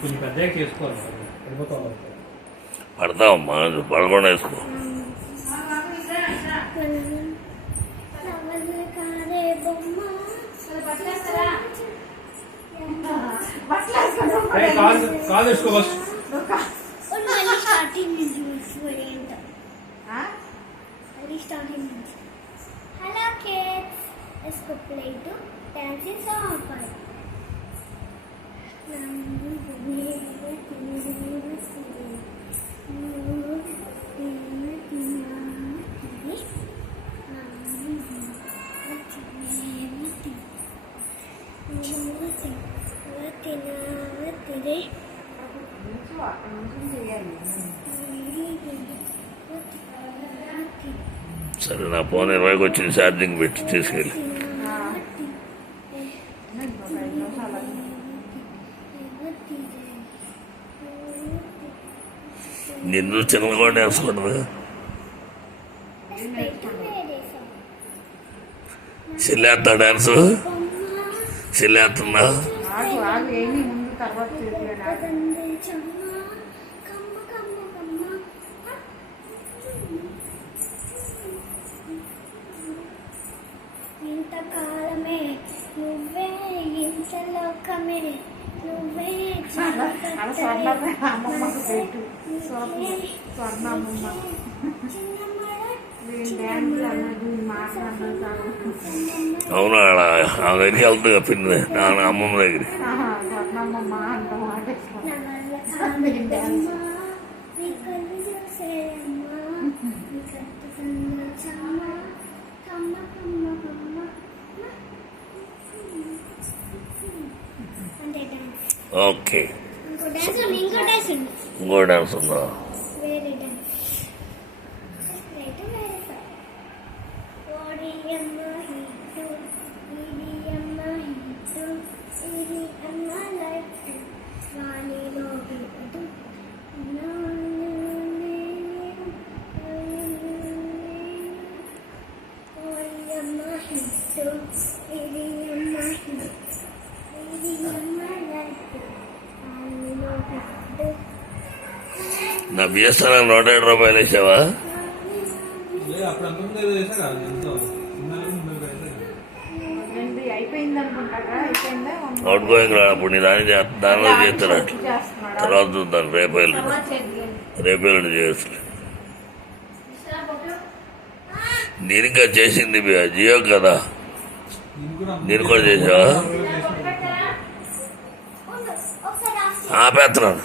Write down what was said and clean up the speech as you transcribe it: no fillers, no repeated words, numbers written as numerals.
కొంచెం పెద్దగా చేసుకోవాలి. పడతావమ్మా, పడకుండా వేసుకో. కాదు వేసుకో first. Hello kids, let's go play to dancing song. సరే, నా ఫోన్ 20కి వచ్చింది, ఛార్జింగ్ పెట్టి తీసుకెళ్ళి. నిన్ను చిన్నగా వేసుకున్నది చెల్లేస్తా డాన్స్, చెల్లేస్తున్నా. ఇంతకాలమే నువ్వే, ఇంత లోకమే నువ్వే, అవునా? ఆమె దగ్గరికి వెళ్తుంది పిన్ని, నా అమ్మమ్మ దగ్గరికి. ఓకే, ఇంకో డాన్స్ ఉందా? నా బిఎస్ఎన్ఎల్ 107 రూపాయలు వేసావా? అవుట్ గోయింగ్ రా, అప్పుడు నీ దానిలో చేస్తారట. తర్వాత చూద్దాం, రేపేళ్ళు చేయొచ్చు. నేను ఇంకా చేసింది జియో కదా, నేను కూడా చేసావా? ఆపేస్తున్నాను.